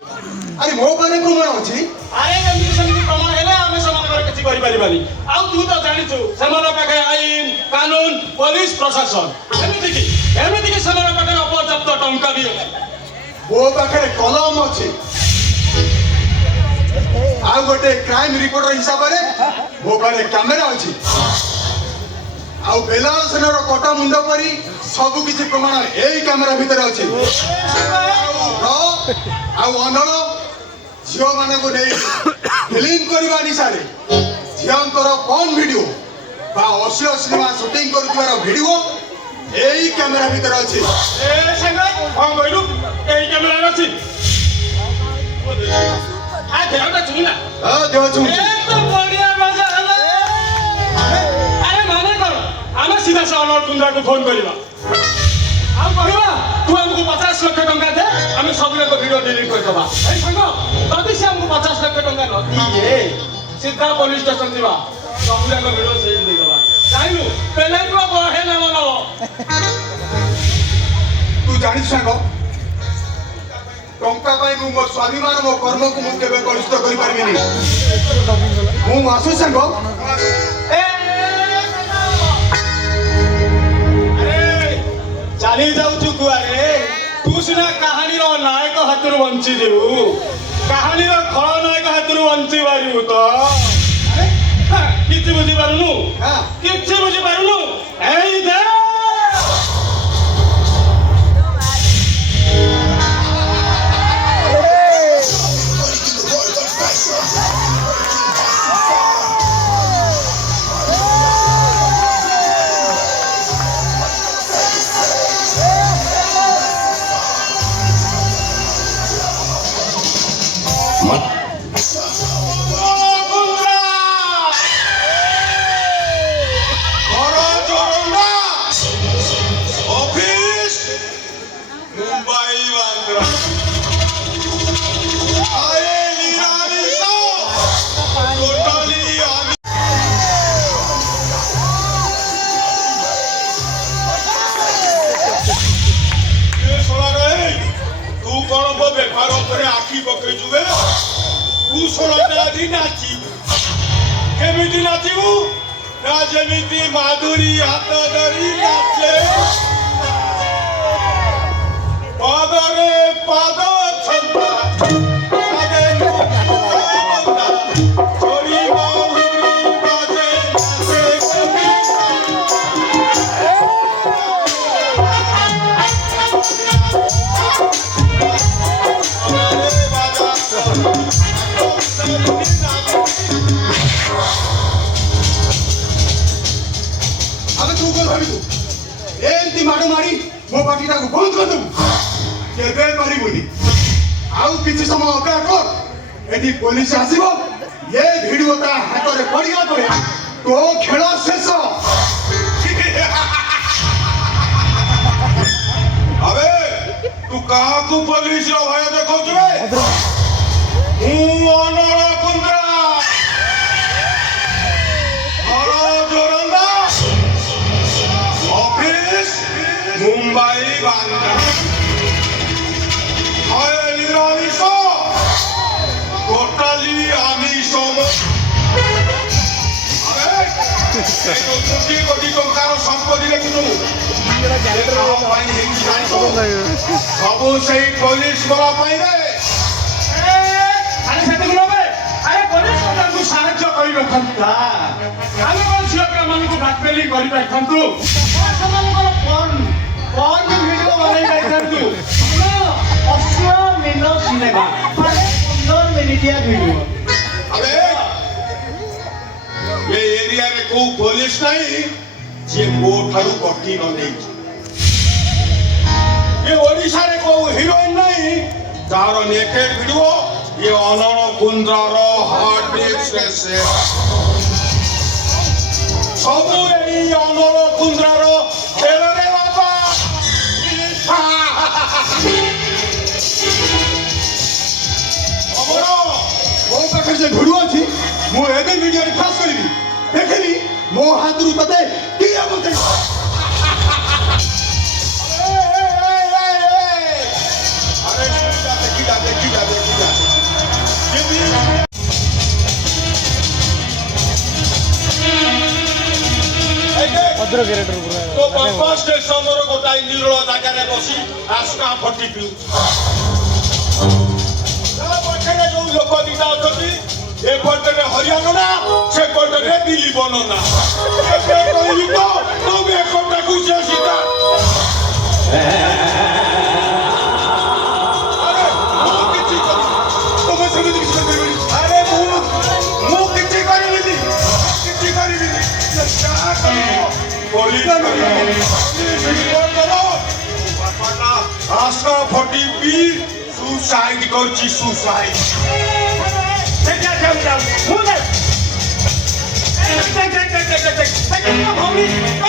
আরে ମୋ ପାଖରେ ପ୍ରମାଣ ଅଛି। ଆରେ ଏମିତି ସେମିତି ପ୍ରମାଣ ହେଲେ ଆମେ ସେମାନଙ୍କର କିଛି କରିପାରିବାନି। ଆଉ ତୁ ତ ଜାଣିଛୁ ସେମାନଙ୍କ ପାଖରେ ଆଇନ କାନୁନ ପୋଲିସ ପ୍ରଶାସନ ଏମିତିକି ସେମାନଙ୍କ ପାଖରେ ଅପର୍ଯ୍ୟାପ୍ତ ଟଙ୍କା ବି ଅଛି। ମୋ ପାଖରେ କଲମ ଅଛି। ଆଉ ଗୋଟେ କ୍ରାଇମ ରିପୋର୍ଟର ହିସାବରେ ମୋ ପାଖରେ କ୍ୟାମେରା ଅଛି। ଆଉ ବେଲାଳ ସେନର କଟା ମୁଣ୍ଡ ପରି ସବୁ କିଛି ପ୍ରମାଣ ଏଇ କ୍ୟାମେରା ଭିତରେ ଅଛି। ଆଉ ଅନଳ ଝିଅମାନଙ୍କୁ ନେଇ ଫିଲ୍ମ କରିବା ନିଶାରେ ଝିଅଙ୍କର ପର୍ନ ଭିଡିଓ ବା ଅଶ୍ଳୀଳ ସିନେମା ସୁଟିଂ କରୁଥିବାର ଭିଡିଓ ଏଇ କ୍ୟାମେରା ଭିତରେ ଅଛି। କଣ କହିଲୁ? ଏଇ କ୍ୟାମେରା ଅଛି। ଦେହଟା ଚୁଇଁଲା। ଦେହ ଚୁଇଁଛି। ବଢିଆ ମଜା ହେଲା। ଆରେ ମାନେ କଣ? ଆମେ ସିଧା ସେ ଅନଳ କୁନ୍ଦ୍ରାକୁ ଫୋନ କରିବା ଆଉ କହିବା ତୁ ଆମକୁ 50 ଲକ୍ଷ ଟଙ୍କା ଦେ, ଆମେ ସବୁଯାକ ଭିଡିଓ ଡିଲିଟ କରିଦେବା। ଏଇ ସାଙ୍ଗ ଯଦି ସେ ଆମକୁ 50 ଲକ୍ଷ ଟଙ୍କା ନ ଦିଏ ସିଧା ପୋଲିସ ଷ୍ଟେସନ ଯିବା, ସବୁଯାକ ଭିଡିଓ ସେଇଠି ଦେଇଦେବା। ଜାଣିଲୁ ପେଲେଇବ ବହେ ନାମ ନବ। ତୁ ଜାଣିଛୁ ସାଙ୍ଗ, ଟଙ୍କା ପାଇଁ ମୁଁ ମୋ ସ୍ୱାଭିମାନ ମୋ କର୍ମକୁ ମୁଁ କେବେ କଳୁଷିତ କରିପାରିବିନି। ମୁଁ ଆସୁ ସାଙ୍ଗ। ଚାଲି ଯାଉଛୁ କୁଆଡେ? ତୁ ସିନା କାହାଣୀର ନାୟକ ହାତରୁ ବଞ୍ଚିଯିବୁ, କାହାଣୀର ଖଳନାୟକ ହାତରୁ ବଞ୍ଚି ପାରିବୁ ତ? କିଛି ବୁଝିପାରୁନୁ? କିଛି ବୁଝିପାରୁନୁ? ଏଇ ଦେ କେମିତି ନାଚିବୁ ନା ଯେମିତି ମାଧୁରୀ ହାତ ଧରି ନାଚେ, ପାଦରେ ପାଦ ଛନ୍ଦା ଏମିତି ମାଡ଼ ମାରି ମୋ ପାଟିଟାକୁ ବନ୍ଦ କରିଦେବୁ। କେବେ କରିବୁନି। ଆଉ କିଛି ସମୟ ଅପେକ୍ଷା କର, ଏଠି ପୋଲିସ ଆସିବ। ଏ ଭିଡିଓ ତା ହାତରେ ପଡିଲା ପରେ ତୋ ଖେଳ ଶେଷ। ଆବେ ତୁ କାହାକୁ ପୋଲିସର ଭୟ ଦେଖାଉଛୁ? ମୁଁ ଅନଳ କୁନ୍ଦ୍ରା মুম্বাই বাংলা নিরামিষ টোটালি আমি কোটি কোটি টঙ্কার সম্পত্তি লেখিদেবু। সবু সেই পুলিশ বলা পাই রে। আরে সেদিন হবে। আরে পুলিশ তাଙ୍କୁ সাহায্য କରିନଥାନ୍ତୁ। ଆମେ କ'ଣ ଝିଅ ପିଲାମାନଙ୍କୁ ବ୍ଲାକମେଲିଂ କରିପାରିଥାନ୍ତୁ? ସେମାନଙ୍କର କଣ ଭିଡିଓ ବନେଇ ପାରିଥାନ୍ତୁ? ଅଶ୍ଳୀଳ ମୀନ ସିନେମା 15 ମିନିଟିଆ ଭିଡିଓ। ଆରେ ଏ ଏରିଆରେ କୋଉ ପୋଲିସ ନାହିଁ ଯିଏ ମୋ ଠାରୁ କଟି ନ ନେଇଛି। ଏ ଓଡ଼ିଶାରେ କୋଉ ହିରୋଇନ ନାହିଁ ଯାହାର ନେକେଡ ଭିଡିଓ ଏ ଅନଳ କୁନ୍ଦ୍ରାର ହାର୍ଟ ଡିସ୍କରେ ସେଭ୍। ସବୁ ଏଇ ଅନଳ କୁନ୍ଦ୍ରାର ଖେଳରେ ବାପା। ମୋ ପାଖରେ ଯେ ଭିଡିଓ ଅଛି, ମୁଁ ଏବେ ଭିଡିଓରେ ଫ୍ଲାସ୍ କରିବି। ଦେଖିବି ମୋ ହାତରୁ ତତେ କିଏ ବଞ୍ଚେଇବ। ଦେଖିଲା তো ବାପା ଷ୍ଟେସନର ଗୋଟାଏ ନିରୋଳ ଜାଗାରେ ବସି ଆସ୍କା ଫଟି ପିଉ ତା ପାଖରେ ଯୋଉ ଲୋକ ଦିଟା ଅଛନ୍ତି ଏପଟରେ ହରିୟାଣା ସେପଟରେ ଦିଲ୍ଲୀ ବନନା ଏବେ କହିବି ତ ତମେ ଏପଟକୁ ସେ ସିଧା ଆରେ ମୁଁ କିଛି ତମେ ସେମିତି କିଛି କରିବନି ଆରେ ମୁଁ କିଛି କରିବିନି क्या करो पुलिस आस्का फटी पी सुसाइड करछि सुसाइड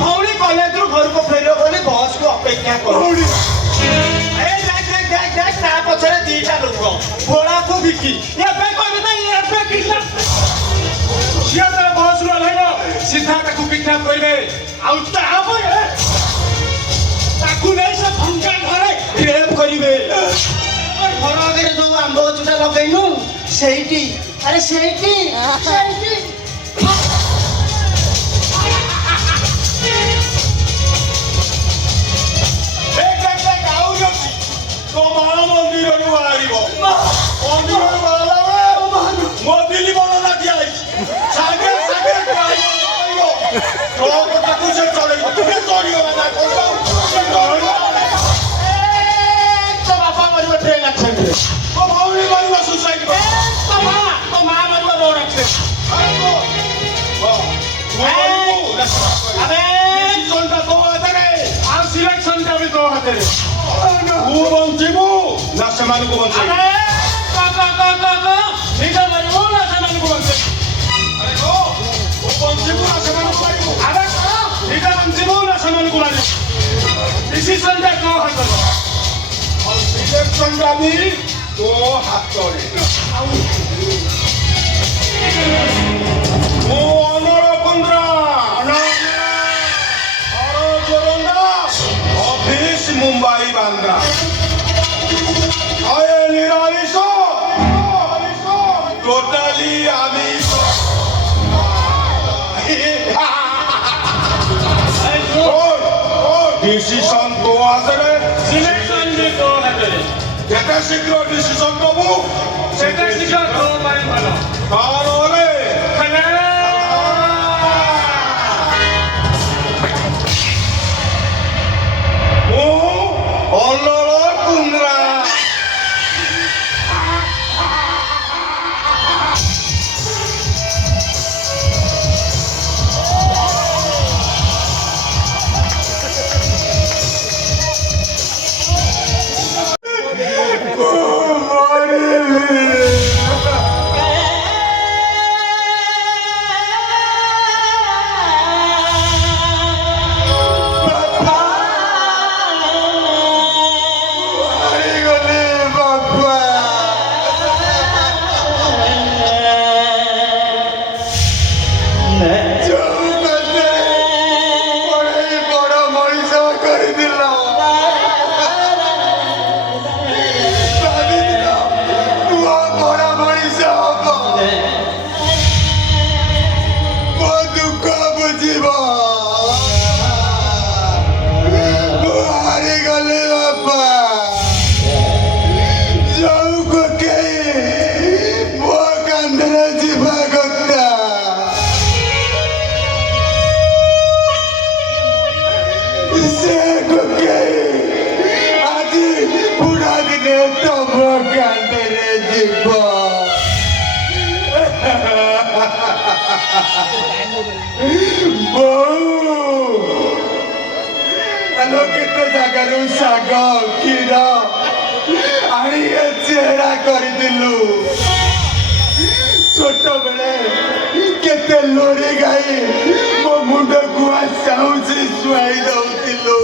भौणी कॉलेजରୁ ଘରକୁ ଫେରିବ ବୋଲି ବସକୁ ଅପେକ୍ଷା କର ତା ପଛରେ ଦିଟା ଲୋକ ଘୋଡ଼ାକୁ ବିକି ଏବେ କହିବେ ତ ଏବେ କିନା ଝିଅ ତ ବସରୁ ଓହ୍ଲାଇବ ସିଧା ତାକୁ ପିକଅପ୍ କରିବେ ଆଉ ତାପରେ ତାକୁ ନେଇ ସେ ଭଙ୍ଗା ଘରେ ରେପ୍ କରିବେ ଘର ଆଗରେ ଯୋଉ ଆମ୍ବ ଗଛଟା ଲଗେଇନୁ ସେଇଠି ଆରେ ସେଇଠି तो माँ मंदिरରୁ ବାହାରିବ ମନ୍ଦିରରୁ ବାହାରିଲା ବେଳେ ମୋ ଦିଲ୍ଲୀ ବନନା ଦିଆ ହେଇଛି ସାଙ୍ଗେ ସାଙ୍ଗେ କହିବ ତାକୁ ସେ ଚଢେଇବ ତୁମେ ଚଢିବ ନା ତୋ ବାପା ମରିବ ଟ୍ରେନ୍ ଆକ୍ସିଡେଣ୍ଟରେ ମୋ ଭଉଣୀ ମରିବ ସୁସାଇଡ୍ ତୋ ମା ମରିବ ରୋଡ୍ ଆକ୍ସିଡେଣ୍ଟ ତୋ ହାତରେ ଆଉ ସିଲେକ୍ସନଟା ବି ତୋ ହାତରେ ତୁ ବଞ୍ଚିବୁ ନା ସେମାନଙ୍କୁ ବଞ୍ଚେଇବୁ ନିଜ ମରିବୁ ନା ସେମାନଙ୍କୁ ବଞ୍ଚେଇବୁ ଆରେ ତୁ ବଞ୍ଚିବୁ ନା ସେମାନଙ୍କୁ ମାରିବୁ ଆରେ ନିଜ ବଞ୍ଚିବୁ ନା ସେମାନଙ୍କୁ ମାରିବୁ ଡିସିସନଟା ତୋ ହାତରେ ଆଉ ସିଲେକ୍ସନଟା ବି ତୋ ହାତରେ ମୁଁ ଅନଳ କୁନ୍ଦ୍ରା ऑफिस मुंबई बांद्रा अरे निरामिष टोटली आमिष डिसीजन तो आसरे सिलेक्शन भी तो हातरे जेते शीघ्र डिसीजन नबु सेते शीघ्र तो पाई भालो कारो रे କେତେ ଜାଗାରୁ ଶାଗ କ୍ଷୀର ଆଣି ଚେହେରା କରିଥିଲୁ ଛୋଟ ବେଳେ କେତେ ଲୋରି ଗାଈ ମୋ ମୁଣ୍ଡକୁ ଚାହୁଁଛି ଶୁଆଇ ଦଉଥିଲୁ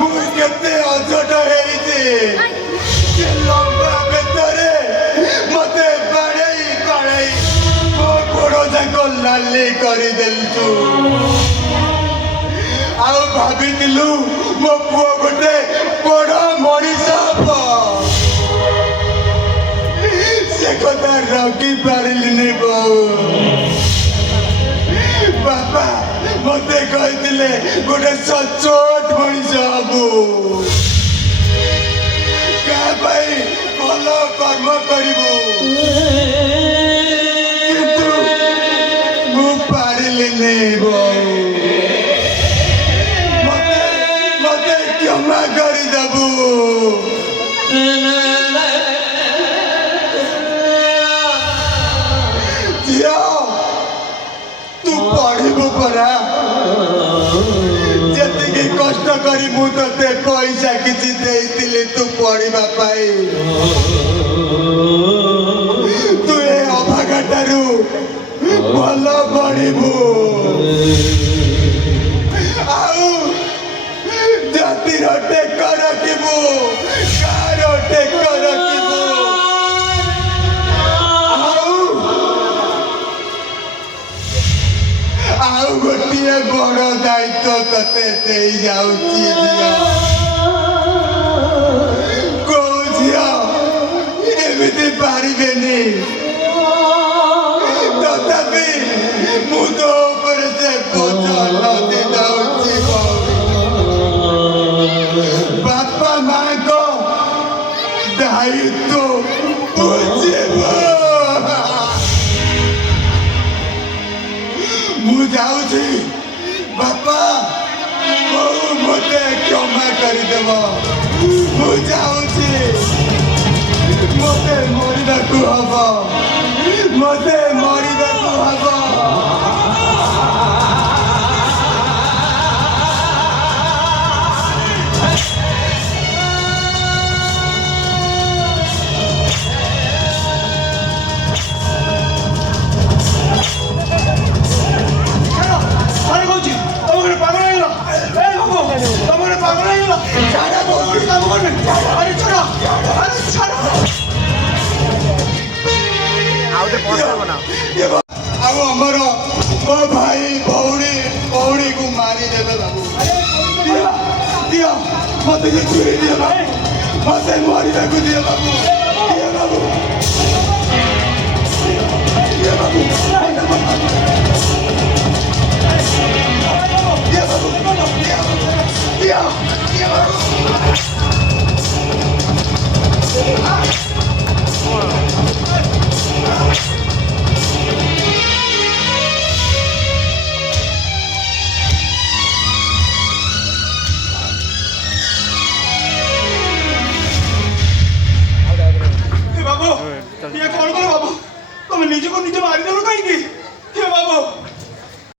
ମୁଁ କେତେ ଅଝଟ ହେଇଛି ସେ ଲମ୍ବା ବେତରେ ମତେ ବାଡ଼େଇ ବାଡ଼େଇ ମୋ ଗୋଡ଼ ଯାକ ଲାଲି କରିଦେଲୁ ଆଉ ଭାବିଥିଲୁ ମୋ ପୁଅ ଗୋଟେ ବଡ଼ ମଣିଷ ହବ ସେ କଥା ରଖି ପାରିଲିନି ବୋଉ କରିବୁ କିନ୍ତୁ ମୁଁ ପାରିଲିନି ବୋଉ ମତେ କ୍ଷମା କରିଦେବୁ ଝିଅ ତୁ ପଢିବୁ ପରା ଯେତିକି କଷ୍ଟ କରି ମୁଁ ତତେ ପଇସା କିଛି ଦେଇଥିଲି ତୁ ପଢିବା ପାଇଁ ତୁ ଏ ଅଭାଗାଟାରୁ ଭଲ ପଢିବୁ ଆଉ ଜାତିର ଟେକ ରଖିବୁ ଗାଁର ଟେକ ରଖିବୁ ଆଉ ଗୋଟିଏ ବଡ ଦାୟିତ୍ୱ ତତେ ଦେଇ ଯାଉଛି ଝିଅ କୋଉ ଝିଅ ଏମିତି ପାରିବେନି ତଥାପି ମୁଁ ତୋ ଉପରେ ସେ ବୋଝ ଲଦି ଦଉଛି ବାପା ମାଙ୍କ ଦାୟିତ୍ୱ ବୁଝିବ ମୁଁ ଯାଉଛି ବାପା ବୋଉ ମୋତେ କ୍ଷମା କରିଦେବ ମୁଁ ଯାଉଛି ମୋତେ ମରିବାକୁ ହବ ମୋତେ ମରିବାକୁ ହବ ଆଉ ଆମର ମୋ ଭାଇ ଭଉଣୀକୁ ମାରିଦେବେ ବାବୁ ଦିଅ ମତେ ଯେ ଚୁରି ଦିଅ ବାବୁ ମତେ ମରିବାକୁ ଦିଅ ବାବୁ ଦିଅ ବାବୁ ଦିଅ ବାବୁ ବାବୁ ଇଏ କଣ କର ବାବୁ ତମେ ନିଜକୁ ନିଜେ ମାରିଦେଲ କାହିଁକି